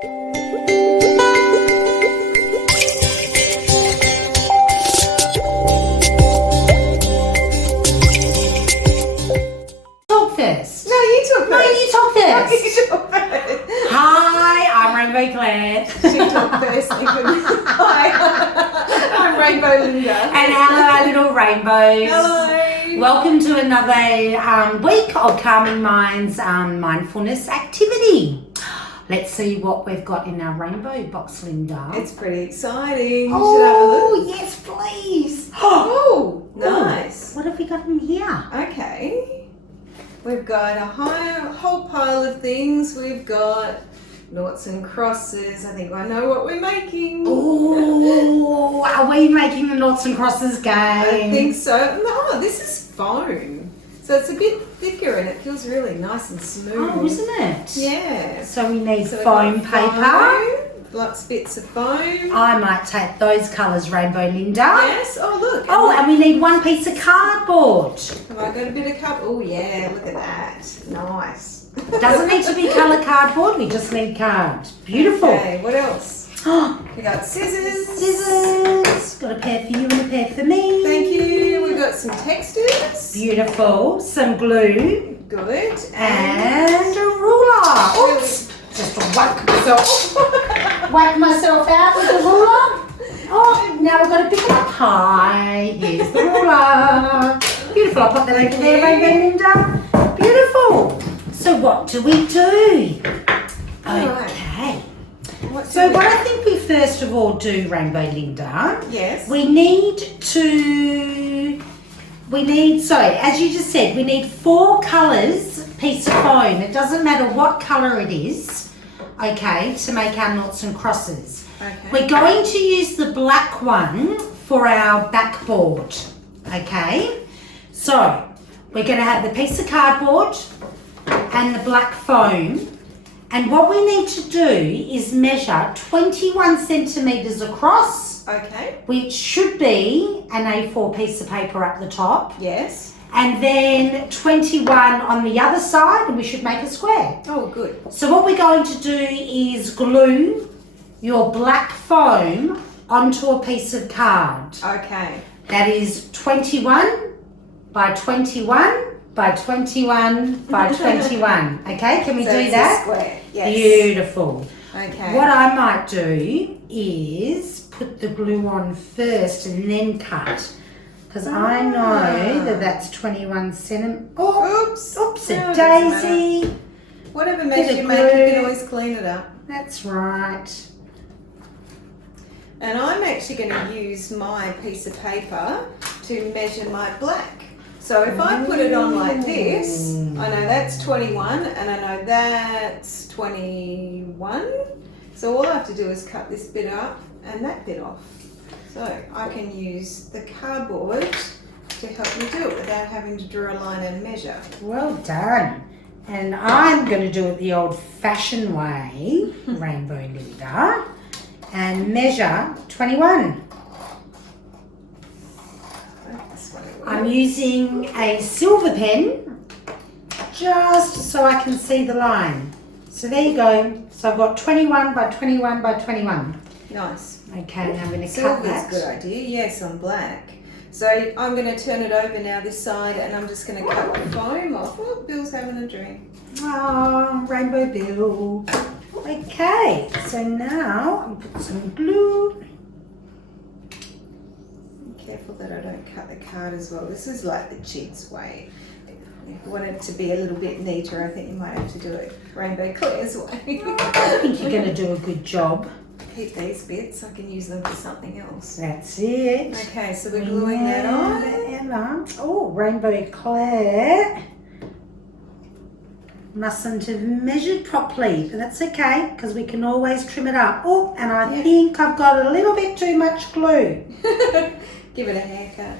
Talk first. No, you talk first. No, you talk first. You talk first. Hi, I'm Rainbow Claire. She talked first. Hi, I'm Rainbow Linda. And hello, our little rainbows. Hello. Welcome to another week of Calming Minds mindfulness activity. Let's see what we've got in our rainbow box, Linda. It's pretty exciting. Oh, yes, please. Oh, nice. What have we got in here? Okay. We've got a whole pile of things. We've got Naughts and Crosses. I think I know what we're making. Oh, are we making the Naughts and Crosses game? I think so. No, this is foam. So it's a bit thicker and it feels really nice and smooth. Oh, isn't it? Yeah. So we need So we've foam got paper. foam, lots of bits of foam. I might take those colours, Rainbow Linda. Yes. Oh, look. Oh, and we need one piece of cardboard. Have I got a bit of cup? Oh, yeah. Look at that. Nice. Doesn't need to be colour cardboard, we just need card. Beautiful. Okay, what else? We got scissors. Scissors. Got a pair for you and a pair for me. Thank you. We've got some textures. Beautiful. Some glue. Good. And a ruler. Oops. Just whack myself. Whack myself out with the ruler. Oh, now we've got a big pie. Here's the ruler. Beautiful. I'll put that over there, Rainbow Linda. Beautiful. So what do we do? Okay. So what I think we first of all do, Rainbow Linda, Yes. as you just said, we need 4 colours piece of foam. It doesn't matter what colour it is, okay, to make our Naughts and Crosses. Okay. We're going to use the black one for our backboard, okay? So we're going to have the piece of cardboard and the black foam. And what we need to do is measure 21 centimetres across, Okay. which should be an A4 piece of paper at the top, Yes. and then 21 on the other side, and we should make a square. Oh, good. So what we're going to do is glue your black foam onto a piece of card. Okay. That is 21 by 21 by 21 by 21. Okay, can we So do it's that? a square. Yes. Beautiful. Okay. What I might do is put the glue on first and then cut. Because I know that that's 21 centimetres. Oh, Oops. oops, No, a it doesn't matter. daisy. Whatever Bit mess of you make, you glue. can always clean it up. That's right. And I'm actually going to use my piece of paper to measure my black. So if I put it on like this, I know that's 21 and I know that's 21. So all I have to do is cut this bit up and that bit off. So I can use the cardboard to help me do it without having to draw a line and measure. Well done. And I'm going to do it the old-fashioned way, Rainbow Linda, and measure 21. I'm using a silver pen just so I can see the line. So there you go. So I've got 21 by 21 by 21. Nice. Okay, now I'm going to cut Silver's that. a good idea, yes, on black. So I'm going to turn it over now this side and I'm just going to cut the foam off. Oh, Bill's having a drink. Oh, Rainbow Bill. Okay, so now I'll put some glue. Be careful that I don't cut the card as well. This is like the cheats way. If you want it to be a little bit neater, I think you might have to do it Rainbow Claire's way. I think you're going to do a good job. Keep these bits, I can use them for something else. That's it. Okay, so we're gluing that on. Emma. Oh, Rainbow Claire mustn't have measured properly, but that's okay because we can always trim it up. Oh, and I think I've got a little bit too much glue. Give it a haircut.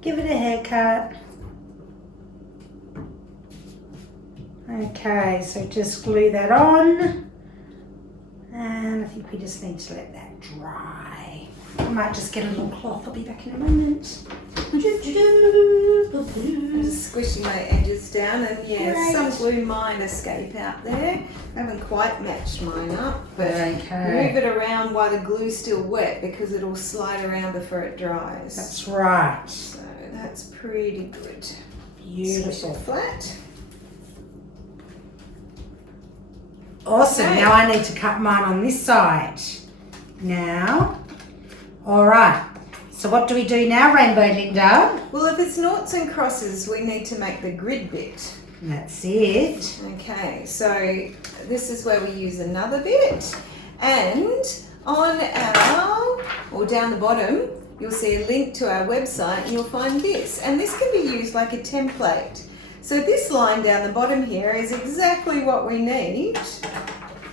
Give it a haircut. Okay, so just glue that on. And I think think we just need to let that dry. I might just get a little cloth. I'll be back in a moment. I'm just squishing my edges down, and yeah, Great. some glue might escape out there. I haven't quite matched mine up, but move it around while the glue's still wet because it'll slide around before it dries. That's right. So that's pretty good. Beautiful. Squish it flat. Awesome. Okay. Now I need to cut mine on this side. Now, all right. So what do we do now, Rainbow Linda? Well, if it's Naughts and Crosses, we need to make the grid bit. That's it. Okay, so this is where we use another bit, and on our, or down the bottom, you'll see a link to our website and you'll find this, and this can be used like a template. So this line down the bottom here is exactly what we need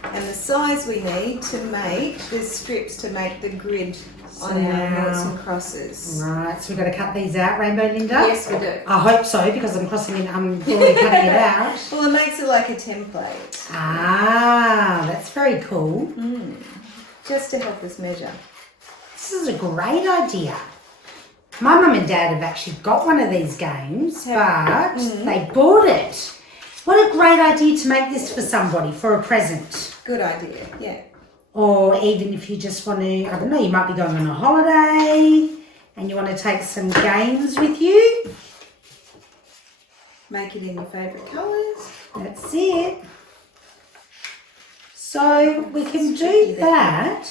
and the size we need to make the strips to make the grid on our Naughts and Crosses. Right, so we've got to cut these out, Rainbow Linda? Yes, we do. I hope so, because I'm I'm already cutting it out. Well, it makes it like a template. Ah, that's very cool. Just to help us measure. This is a great idea. My mum and dad have actually got one of these games, but they bought it. What a great idea to make this for somebody, for a present. Good idea, yeah. Or even if you just want to, I don't know, you might be going on a holiday and you want to take some games with you. Make it in your favourite colours. That's it. So we can do that.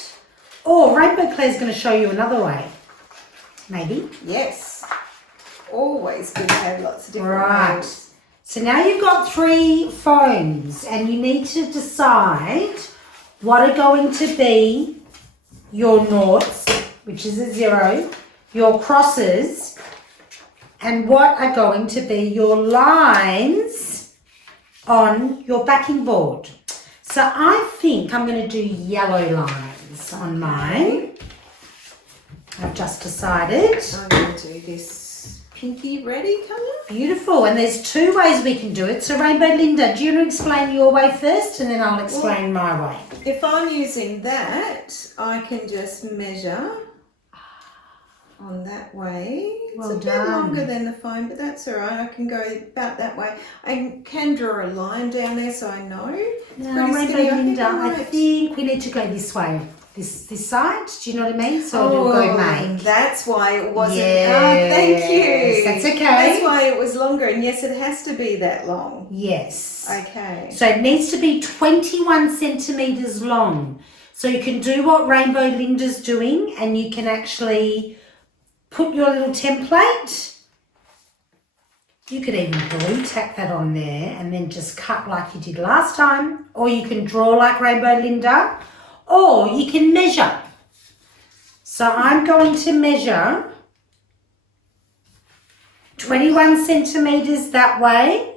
Or Rainbow Claire's going to show you another way. Maybe. Yes. Always good to have lots of different ways. So now you've got 3 foams and you need to decide what are going to be your noughts, which is a 0, your crosses, and what are going to be your lines on your backing board. So I think I'm going to do yellow lines on mine. I've just decided. I'm going to do this pinky reddy colour. Beautiful, and there's 2 ways we can do it. So Rainbow Linda, do you want to explain your way first and then I'll explain my way? If I'm using that, I can just measure on that way. It's a bit longer than the foam, but that's all right. I can go about that way. I can draw a line down there so I know. Now, Rainbow Linda, I think we need to go this way. This side, do you know what I mean? So it'll go make. That's why it wasn't. Yes, Oh, thank you. That's okay. That's why it was longer, and yes, it has to be that long. Yes. Okay. So it needs to be 21 centimetres long. So you can do what Rainbow Linda's doing, and you can actually put your little template. You could even glue tack that on there and then just cut like you did last time, or you can draw like Rainbow Linda. Or you can measure. So I'm going to measure 21 centimetres that way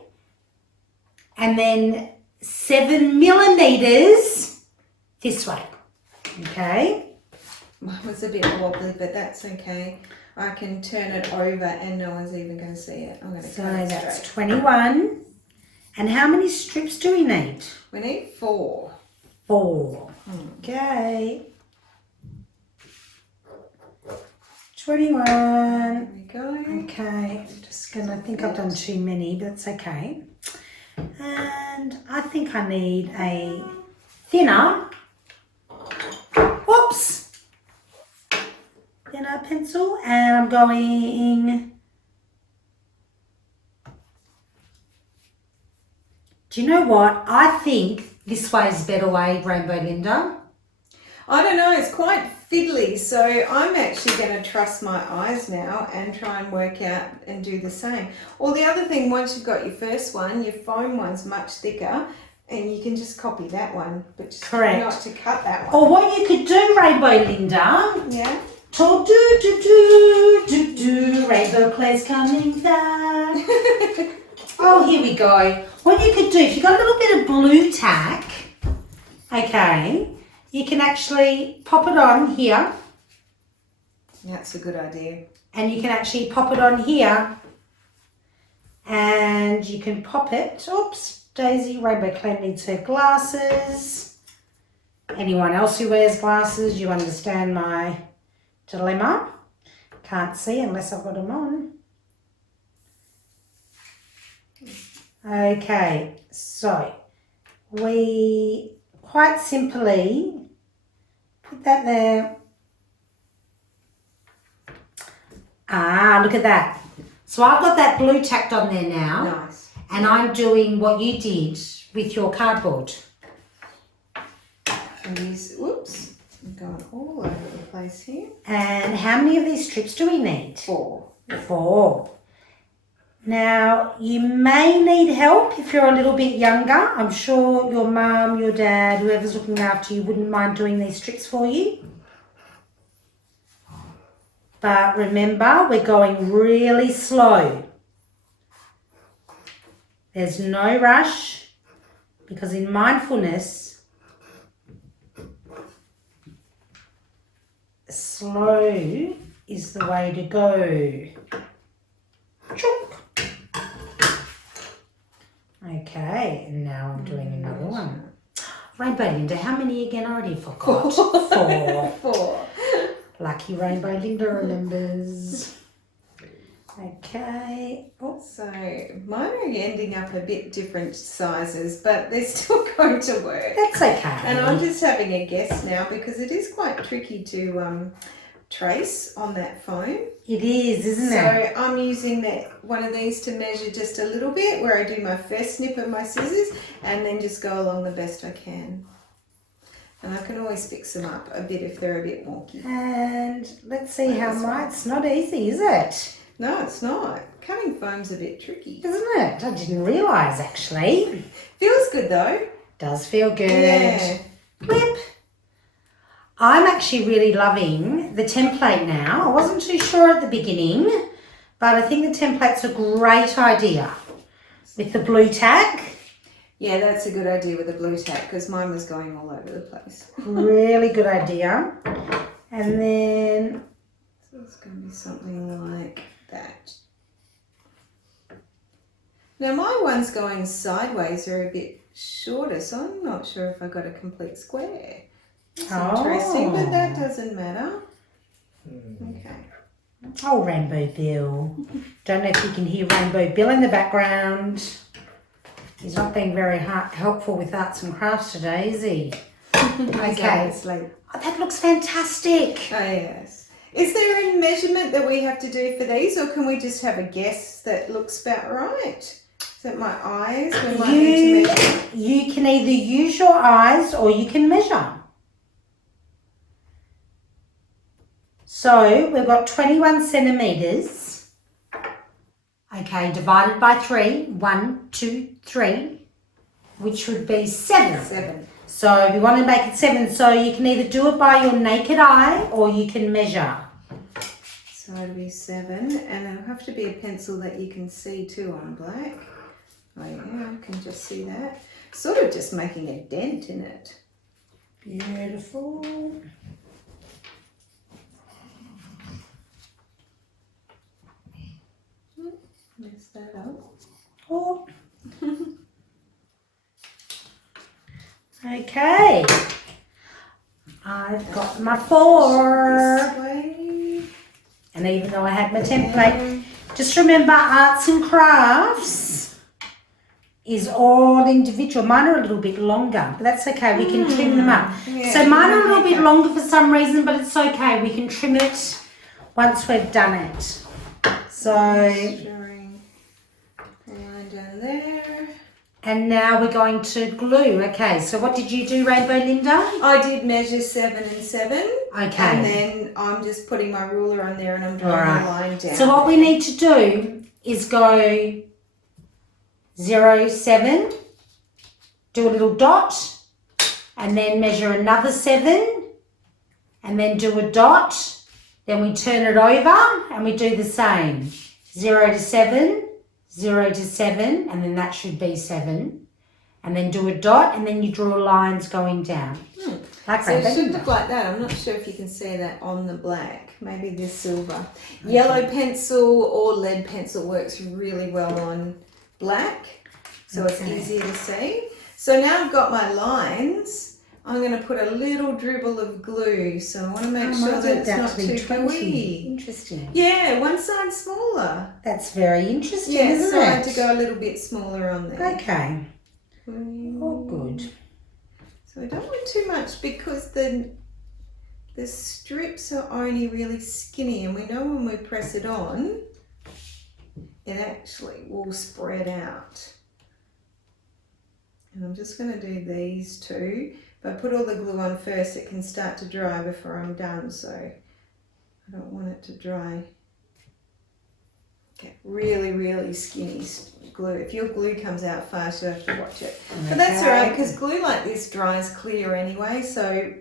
and then 7 millimetres this way. Okay? Mine was a bit wobbly, but that's okay. I can turn it over and no one's even going to see it. I'm going to cut it that's straight. 21. And how many strips do we need? We need 4. 4. Okay. 21. There we go. Okay, I'm just gonna, I think I've done too many, but that's okay. And I think I need a thinner, whoops, thinner pencil, and I'm going, do you know what? I think this way is a better way, Rainbow Linda. I don't know, it's quite fiddly, so I'm actually going to trust my eyes now and try and work out and do the same. Or the other thing, once you've got your first one, your foam one's much thicker and you can just copy that one, but just try not to cut that one. Or what you could do, Rainbow Linda, yeah. Rainbow Claire's coming back. Oh, here we go. What you could do, if you've got a little bit of blue tack, okay, you can actually pop it on here. That's a good idea. And you can actually pop it on here. And you can pop it, oops, Daisy, Rainbow Claire needs her glasses. anyone else who wears glasses, you understand my dilemma. Can't see unless I've got them on. Okay, so we quite simply put that there. Ah, look at that. So I've got that blue tacked on there now. Nice. And I'm doing what you did with your cardboard. And these, whoops, I'm going all over the place here. And how many of these strips do we need? 4. 4. Now, you may need help if you're a little bit younger. I'm sure your mum, your dad, whoever's looking after you wouldn't mind doing these strips for you. But remember, we're going really slow. There's no rush because in mindfulness, slow is the way to go. Chunk. Okay, and now I'm doing another one. Rainbow Linda, how many again? I already forgot. 4. 4. Lucky Rainbow Linda remembers. Okay. Oh. So mine are ending up a bit different sizes, but they're still going to work. That's okay. And I'm just having a guess now because it is quite tricky to trace on that foam. It is, isn't So it? I'm using one of these to measure just a little bit where I do my first snip of my scissors and then just go along the best I can. And I can always fix them up a bit if they're a bit wonky. And let's see how much. It's not easy, is it? No, it's not. Cutting foam's a bit tricky. Isn't it? I didn't realise actually. Feels good though. Does feel good. Yeah. Clip. I'm actually really loving the template now. I wasn't too sure at the beginning, but I think the template's a great idea with the blue tack. Yeah, that's a good idea with the blue tack because mine was going all over the place. Really good idea. And then... So it's going to be something like that. Now my one's going sideways or a bit shorter, so I'm not sure if I got a complete square. That's interesting, but that doesn't matter. Okay. Oh, Rainbow Bill. Don't know if you can hear Rainbow Bill in the background. He's not being very helpful with arts and crafts today, is he? Okay. Oh, that looks fantastic. Oh, yes. Is there a measurement that we have to do for these, or can we just have a guess that looks about right? Is that my eyes? We might need to measure. You can either use your eyes or you can measure. So we've got 21 centimetres. Okay, divided by 3. 1, 2, 3, which would be 7. 7. So we want to make it 7. So you can either do it by your naked eye or you can measure. So it'll be 7, and it'll have to be a pencil that you can see too on black. Oh yeah, I can just see that. Sort of just making a dent in it. Beautiful. Mess that up. Oh. Okay. I've got my 4. This way. And even though I had my template, just remember Arts and Crafts is all individual. Mine are a little bit longer, but that's okay. We can trim them up. Yeah, So mine are a little bit longer for some reason, but it's okay. We can trim it once we've done it. So, Drawing a line down there. and now we're going to glue. Okay, so what did you do, Rainbow Linda? I did measure 7 and 7. Okay. And then I'm just putting my ruler on there and I'm drawing a line down. So what we need to do is go 0, 7, do a little dot, and then measure another 7, and then do a dot. Then we turn it over and we do the same. 0 to 7, 0 to 7, and then that should be 7. And then do a dot, and then you draw lines going down. Like So it that. should look like that. I'm not sure if you can see that on the black. Maybe the silver. Yellow pencil or lead pencil works really well on black. So it's easier to see. So now I've got my lines. I'm going to put a little dribble of glue, so I want to make sure mine's that it's worked out not to be too 20. gooey. Interesting. Yeah, one side smaller. That's very interesting, Yeah, isn't so I it? had to go a little bit smaller on there. Okay. Oh, good. So I don't want too much because the strips are only really skinny, and we know when we press it on, it actually will spread out. And I'm just going to do these two. If I put all the glue on first, it can start to dry before I'm done, so I don't want it to dry. Okay, really, really skinny glue. If your glue comes out fast, you have to watch it. Okay. But that's all right, because glue like this dries clear anyway, so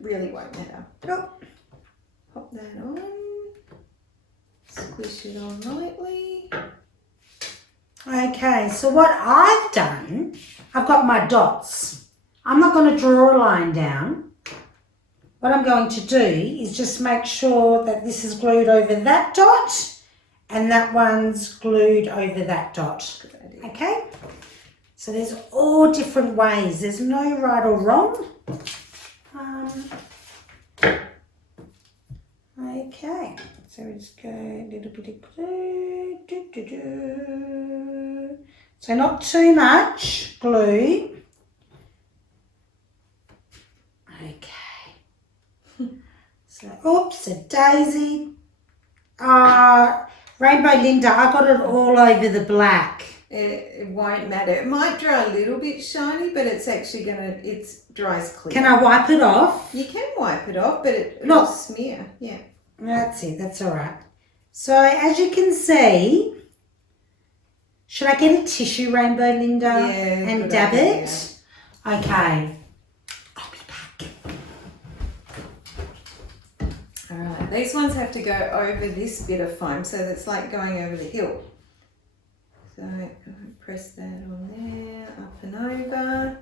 really won't matter. Oh. Pop that on. Squish it on lightly. Okay, so what I've done, I've got my dots. I'm not going to draw a line down. What I'm going to do is just make sure that this is glued over that dot and that one's glued over that dot. Okay? So there's all different ways. There's no right or wrong. Okay, so we just go a little bit of glue. So not too much glue. Okay. So, oops, a daisy. Rainbow Linda, I got it all over the black. It won't matter. It might dry a little bit shiny, but it's actually it dries clear. Can I wipe it off? You can wipe it off, but it'll smear. Yeah. That's it, that's all right. So as you can see, should I get a tissue, Rainbow Linda, and dab it? Okay. I'll be back. All right, these ones have to go over this bit of foam, so that's like going over the hill. So press that on there, up and over.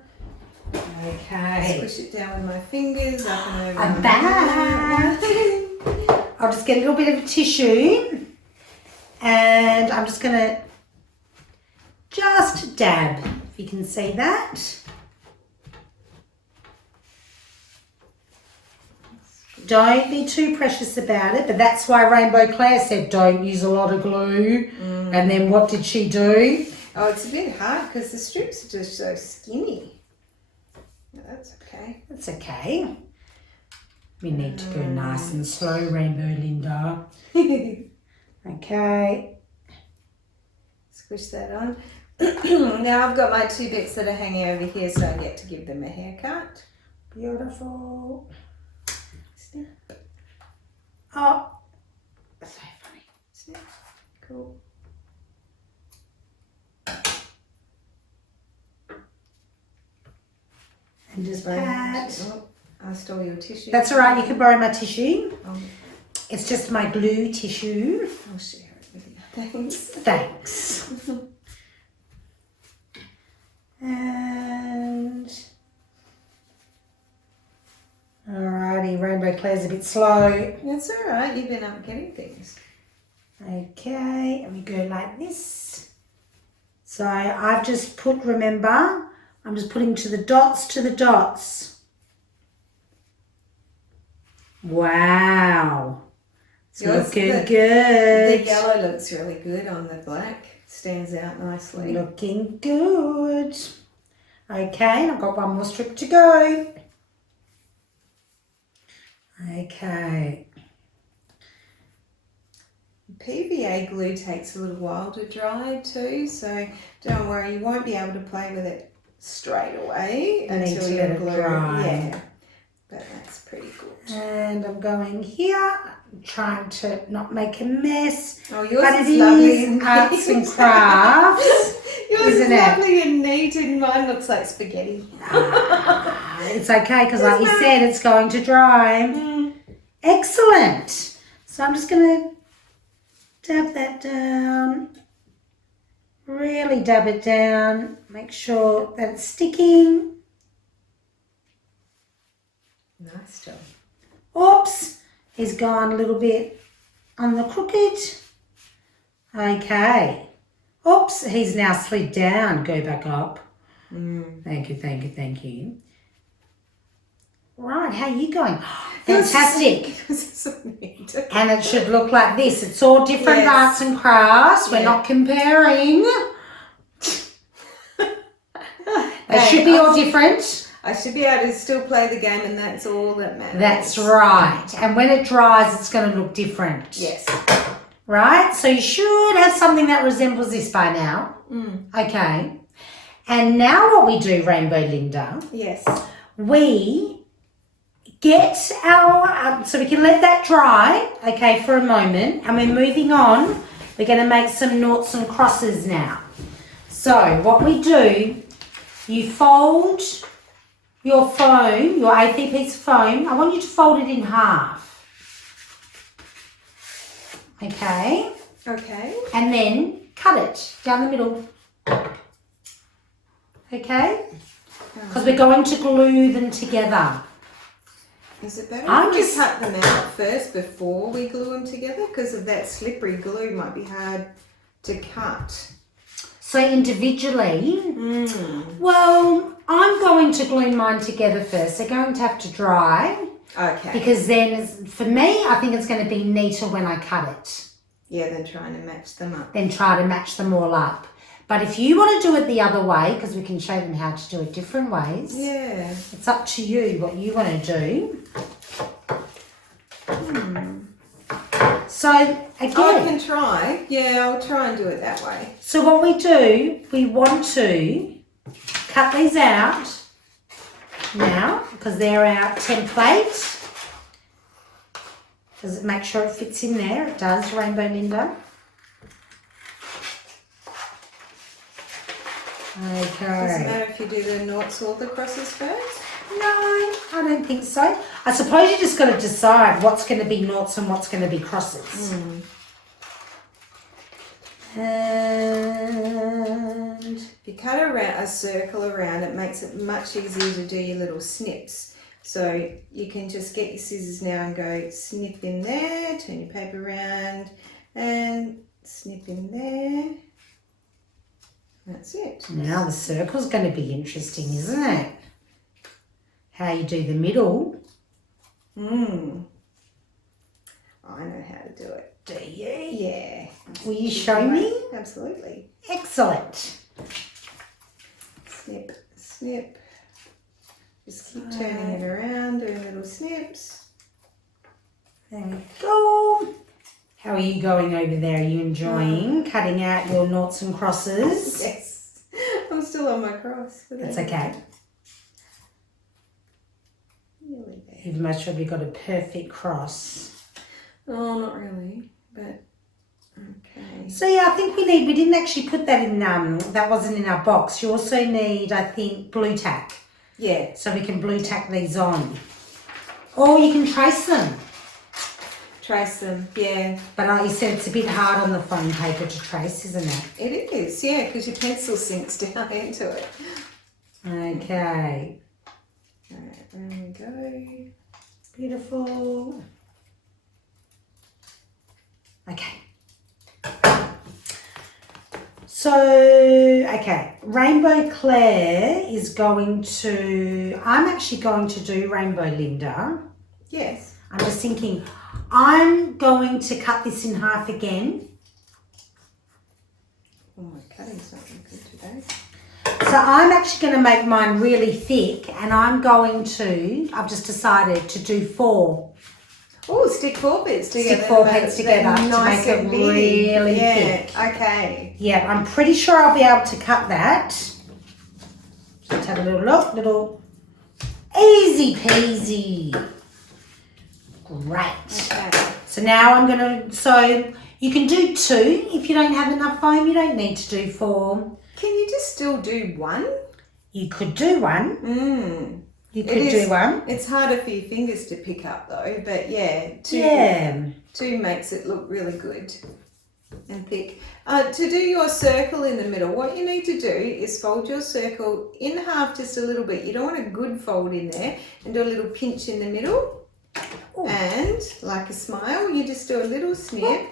Okay. Squish it down with my fingers, up and over. I'm back. I'll just get a little bit of a tissue and I'm just going to just dab, if you can see that. Don't be too precious about it, but that's why Rainbow Claire said don't use a lot of glue. And then what did she do? Oh, it's a bit hard because the strips are just so skinny. No, that's okay. That's okay. We need to go nice and slow, Rainbow Linda. Okay. Squish that on. Now I've got my two bits that are hanging over here, so I get to give them a haircut. Beautiful. Snip. Oh, so funny. Snip. Cool. And just pat. Oh, I stole your tissue. That's all right. You can borrow my tissue. Oh. It's just my glue tissue. I'll share it with you. Thanks. Thanks. And alrighty, Rainbow Claire's a bit slow. That's all right. You've been up getting things. Okay, and we go like this. So I've just put, remember, I'm just putting to the dots. Wow. It's looking good. The yellow looks really good on the black. Stands out nicely. Looking good. Okay, I've got one more strip to go. Okay. PVA glue takes a little while to dry too, so don't worry, you won't be able to play with it straight away until your glue dry. Yeah, but that's pretty good. And I'm going here, trying to not make a mess. Oh, yours but is lovely and arts and crafts. Yours is isn't lovely and neat, and mine looks like spaghetti. It's okay because, like you said, it's going to dry. Excellent. So I'm just going to dab that down. Really dab it down. Make sure that it's sticking. Nice job. Oops, he's gone a little bit on the crooked. Okay. Oops, he's now slid down. Go back up. Thank you. right. How are you going? Fantastic. So neat. And it should look like this. It's all different arts and crafts. We're not comparing. They should be all different. I should be able to still play the game, and that's all that matters. That's right. And when it dries, it's going to look different. Yes. Right? So you should have something that resembles this by now. Okay. And now what we do, Rainbow Linda. Yes. We get our, so we can let that dry, okay, for a moment. And we're moving on. We're going to make some noughts and crosses now. So what we do, you fold your foam, your A3 piece of foam. I want you to fold it in half. Okay. Okay. And then cut it down the middle. Okay? Because we're going to glue them together. Is it better if we cut them out first before we glue them together? Because of that slippery glue might be hard to cut. So individually, well, I'm going to glue mine together first. They're going to have to dry. Okay. Because then, for me, I think it's going to be neater when I cut it. Yeah, than trying to match them up. Then try to match them all up. But if you want to do it the other way, because we can show them how to do it different ways. Yeah. It's up to you what you want to do. So, again. I can try. Yeah, I'll try and do it that way. So what we do, we want to cut these out now, because they're our template. Does it make sure it fits in there? It does, Rainbow Linda. Okay. Doesn't matter if you do the noughts or the crosses first? No, I don't think so. I suppose you just got to decide what's going to be noughts and what's going to be crosses. And if you cut a circle around, it makes it much easier to do your little snips. So you can just get your scissors now and go snip in there, turn your paper around and snip in there. That's it. Now the circle's going to be interesting, isn't it? How you do the middle. I know how to do it. Do you? Yeah. Will you show me? Absolutely. Excellent. Snip, snip. Just keep turning it around, doing little snips. There we go. How are you going over there? Are you enjoying cutting out your noughts and crosses? Yes. I'm still on my cross. That's okay. Nearly there. You've most probably got a perfect cross. Oh, not really, but okay. So yeah, I think we didn't actually put that in, that wasn't in our box. You also need, I think, blue tack. Yeah. So we can blue tack these on. Or you can trace them. Trace them, yeah. But like you said, it's a bit hard on the foam paper to trace, isn't it? It is, yeah, because your pencil sinks down into it. Okay. Alright, there we go. Beautiful. Okay. So, okay, Rainbow Claire is going to, I'm actually going to do Rainbow Linda. Yes. I'm just thinking, I'm going to cut this in half again. Oh, my cutting's not looking good today. So I'm actually going to make mine really thick, and I'm going to, I've just decided to do 4. Oh, stick 4 bits together. Stick 4 bits together to make it really thick. Okay. Yeah, I'm pretty sure I'll be able to cut that. Just have a little look, easy peasy. Great. Okay. So now I'm going to, so you can do 2. If you don't have enough foam, you don't need to do 4. Can you just still do 1? You could do 1. You could do 1. It's harder for your fingers to pick up though, but yeah, 2. Yeah. 2 makes it look really good and thick. To do your circle in the middle, what you need to do is fold your circle in half just a little bit. You don't want a good fold in there, and do a little pinch in the middle. Ooh. And like a smile, you just do a little snip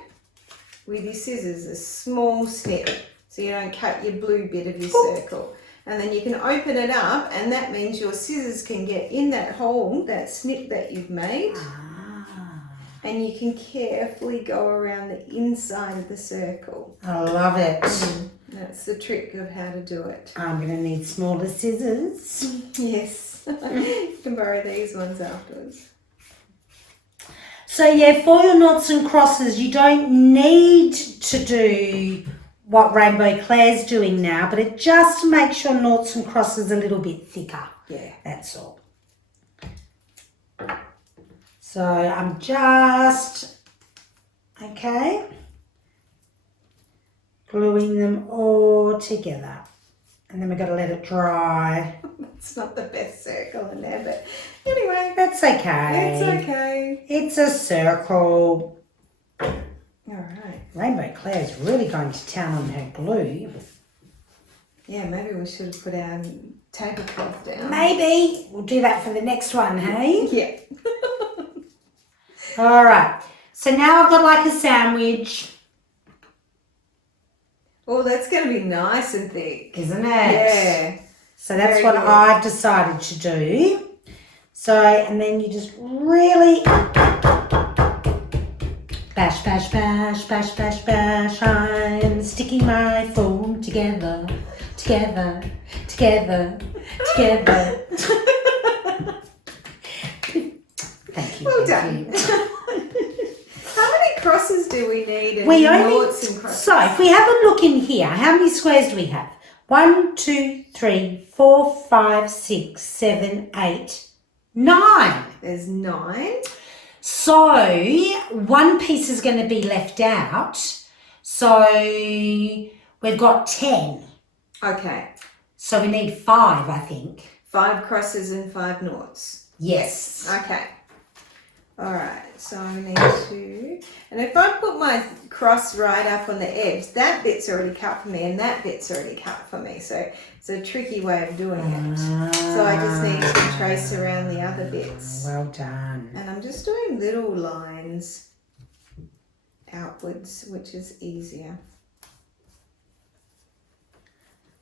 with your scissors, a small snip, so you don't cut your blue bit of your circle. and then you can open it up, and that means your scissors can get in that hole, that snip that you've made, and you can carefully go around the inside of the circle. I love it. That's the trick of how to do it. I'm going to need smaller scissors. Yes, you can borrow these ones afterwards. So yeah, for your knots and crosses, you don't need to do what Rainbow Claire's doing now, but it just makes your knots and crosses a little bit thicker. Yeah. That's all. So I'm just, okay, gluing them all together. And then we've got to let it dry. It's not the best circle in there, but anyway. That's okay. It's okay. It's a circle. All right. Rainbow Claire's really going to town on her glue. Yeah, maybe we should have put our tablecloth down. Maybe. We'll do that for the next one, hey? Yeah. All right. So now I've got like a sandwich. Oh, that's going to be nice and thick. Isn't it? Yeah. So that's Very what good. I've decided to do. So, and then you just really bash, bash, bash, bash, bash, bash. I'm sticking my phone together, together, together, together. Thank you. Well thank done. you. How many crosses do we need in We only, noughts and crosses? so if we have a look in here, how many squares do we have? 1, 2, 3, 4, 5, 6, 7, 8, 9. There's 9. So one piece is going to be left out. So we've got 10. Okay. So we need 5, I think. 5 crosses and 5 noughts. Yes. Okay. All right. So I need to, and if I put my cross right up on the edge, that bit's already cut for me, and that bit's already cut for me. So it's a tricky way of doing it. So I just need to trace around the other bits. Well done. And I'm just doing little lines outwards, which is easier.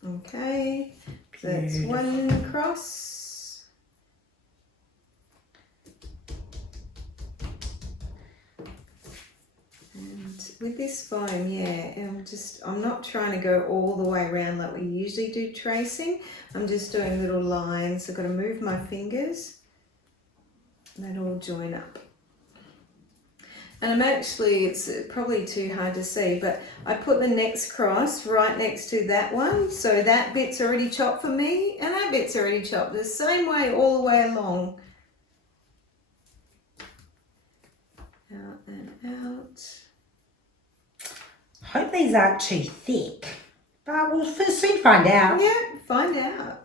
Okay, so that's Beautiful. 1 cross. And with this foam, yeah, I'm not trying to go all the way around like we usually do tracing. I'm just doing little lines. I've got to move my fingers. That all join up. And I'm actually, it's probably too hard to see, but I put the next cross right next to that one. So that bit's already chopped for me, and that bit's already chopped the same way all the way along. Out and out. Hope these aren't too thick, but we'll soon find out. Yeah, find out.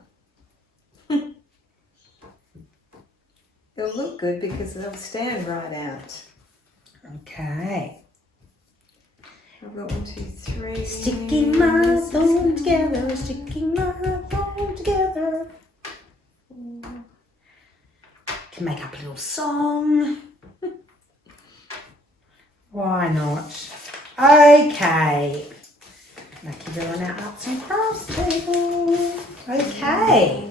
They'll look good because they'll stand right out. Okay. I've got 1, 2, 3. Sticking my thumb together, sticking my thumb together. Can make up a little song. Why not? Okay. Lucky they're on our arts and crafts table. Okay.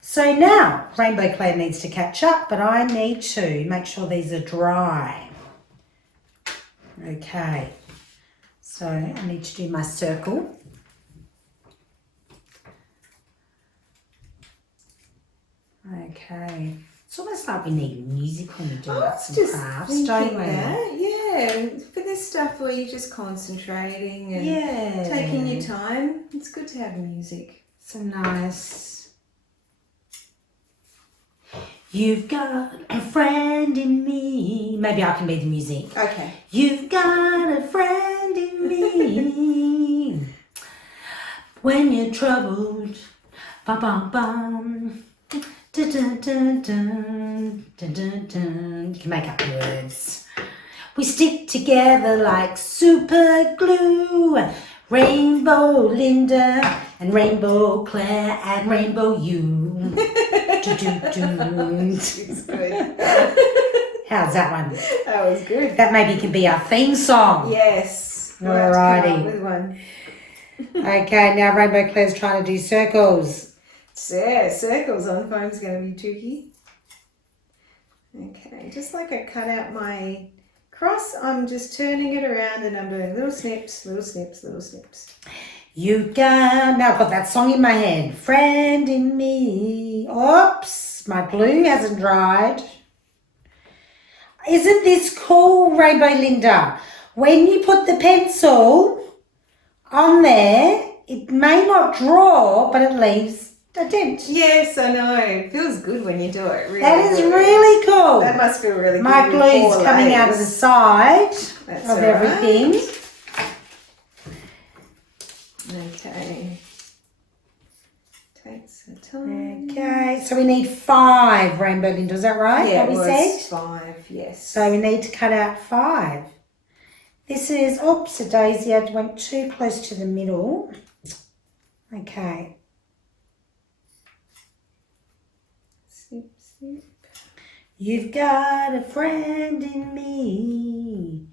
So now, Rainbow Claire needs to catch up, but I need to make sure these are dry. Okay. So I need to do my circle. Okay. It's almost like we need music when we do arts and crafts, don't we? Yeah, for this stuff where you're just concentrating and taking your time, it's good to have music. So nice. You've got a friend in me. Maybe I can be the music. Okay. You've got a friend in me. When you're troubled, bum bum bum. Dun, dun, dun, dun, dun, dun, dun. You can make up words. We stick together like super glue. Rainbow Linda and Rainbow Claire and Rainbow you. Do, do, do. It's good. How's that one? That was good. That maybe can be our theme song. Yes. We'll have to come up Alrighty. with one. Okay, now Rainbow Claire's trying to do circles. Yeah, circles on foam's going to be tricky. Okay, just like I cut out my cross, I'm just turning it around and I'm doing little snips, little snips, little snips. You got, now I've got that song in my head. Friend in me. Oops, my glue hasn't dried. Isn't this cool, Rainbow Linda? When you put the pencil on there, it may not draw, but it leaves a dent. Yes, I know. It feels good when you do it. Really That is good. really cool. That must feel really My good. glue's coming out of the side That's of all everything. right. Okay. Takes the time. Okay, so we need 5, Rainbow Linda, is that right? Yeah, what we it said? was 5, yes. So we need to cut out 5. This is, oops, a daisy. I went too close to the middle. Okay. Snip, snip. You've got a friend in me.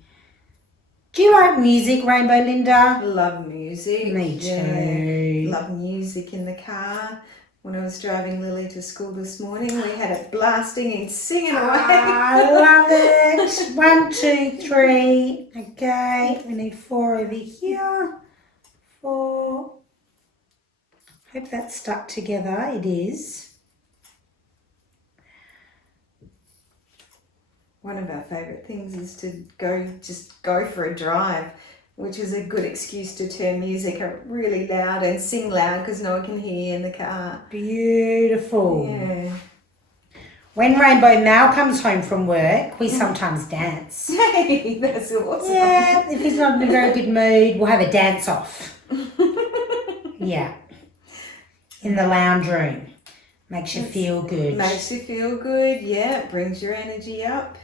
Do you like music, Rainbow Linda? Love music. Me too. Yeah. Love music in the car. When I was driving Lily to school this morning, we had it blasting and singing away. I love it. 1, 2, 3. Okay, we need 4 over here. 4. Hope that's stuck together. It is. One of our favourite things is to go for a drive, which is a good excuse to turn music up really loud and sing loud because no one can hear you in the car. Beautiful. Yeah. When Rainbow Mal comes home from work, we sometimes dance. Hey, that's awesome. Yeah, if he's not in a very good mood, we'll have a dance off. Yeah. In the lounge room. Makes you feel good. Makes you feel good, yeah. Brings your energy up.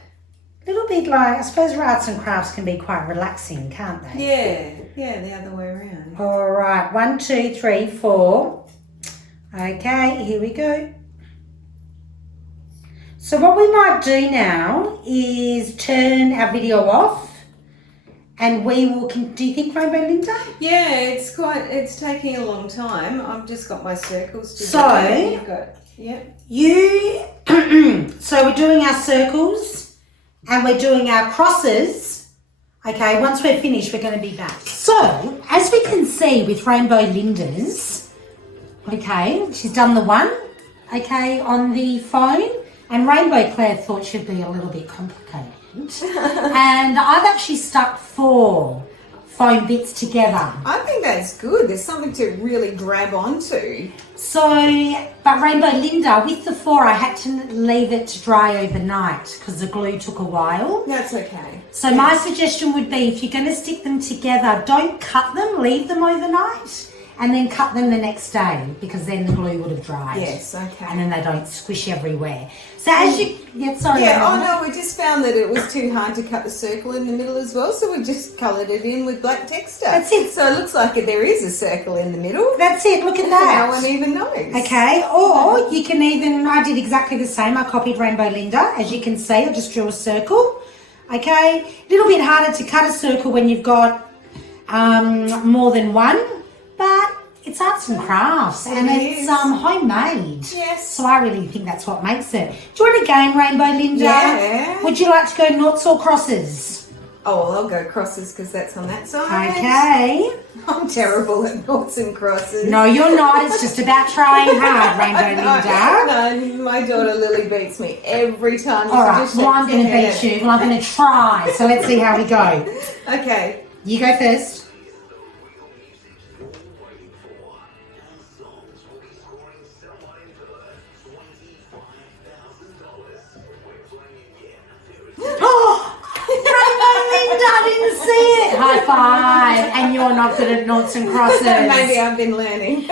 A little bit like, I suppose arts and crafts can be quite relaxing, can't they? Yeah, the other way around. All right, 1, 2, 3, 4. Okay, here we go. So what we might do now is turn our video off and we will, do you think, Rainbow Linda? Yeah, it's taking a long time. I've just got my circles to So, do. You've got, yeah. So we're doing our circles and we're doing our crosses. Okay, once we're finished, we're going to be back. So, as we can see with Rainbow Linda's, okay, she's done the 1, okay, on the phone, and Rainbow Claire thought she'd be a little bit complicated. And I've actually stuck 4 foam bits together. I think that's good. There's something to really grab onto. So, but Rainbow Linda, with the 4, I had to leave it to dry overnight because the glue took a while. That's okay. So my suggestion would be, if you're going to stick them together, don't cut them, leave them overnight, and then cut them the next day because then the glue would have dried. Yes, okay. And then they don't squish everywhere. So as you, sorry. Yeah, oh no, we just found that it was too hard to cut the circle in the middle as well, so we just coloured it in with black texture. That's it. So it looks like there is a circle in the middle. That's it, look at that. No one even knows. Okay, or you can even, I did exactly the same. I copied Rainbow Linda. As you can see, I just drew a circle. Okay, a little bit harder to cut a circle when you've got more than 1, but it's arts and crafts and it's homemade. Yes. So I really think that's what makes it. Do you want a game, Rainbow Linda? Yeah. Would you like to go Naughts or Crosses? Oh, well, I'll go crosses because that's on that side. Okay. I'm terrible at Naughts and Crosses. No, you're not. It's just about trying hard, Rainbow Linda. No, my daughter Lily beats me every time. All right, well, I'm going to beat you. Well, I'm going to try. So let's see how we go. Okay. You go first. I didn't see it. High five. And you're not good at Naughts and Crosses. Maybe I've been learning.